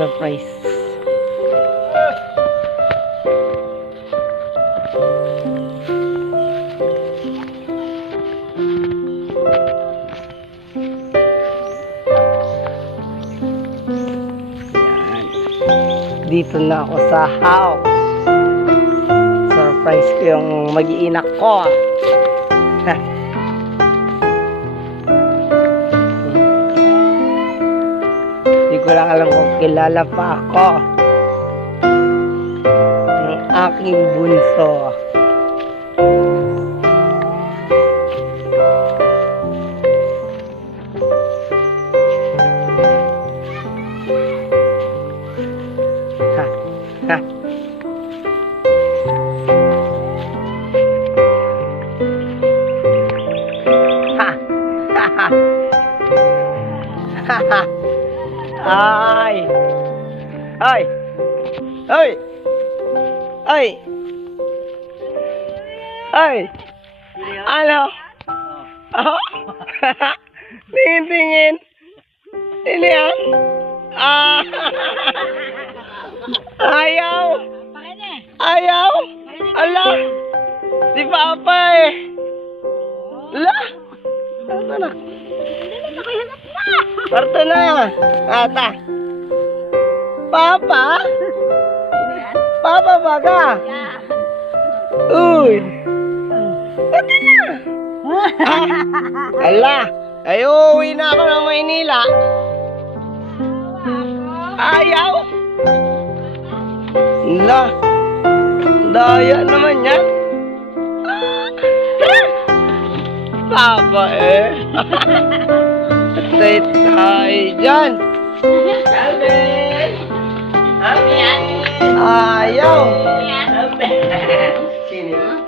Surprise. Yan. Dito na ako sa house. Surprise ko yung mag-iinak ko. Hindi ko lang alam kung kilala pa ako ng aking bunso. Ha, ha. Ay! Ay! Ay! Ay! Ay! Ano? Oh? Tingin-tingin. Sino yan? Ah! Ayaw! Ayaw! Ala! Si Papa eh! Ala! Ito na! Parto na! Ata! Papa? Papa baga? Uy! Ito na! Ah, ala! Ay, uuwi na ako ng Maynila. Ayaw! Ala! Daya naman yan. Papa eh! Stay tayo dyan. Alvin! Alvin! Ayaw! Sino?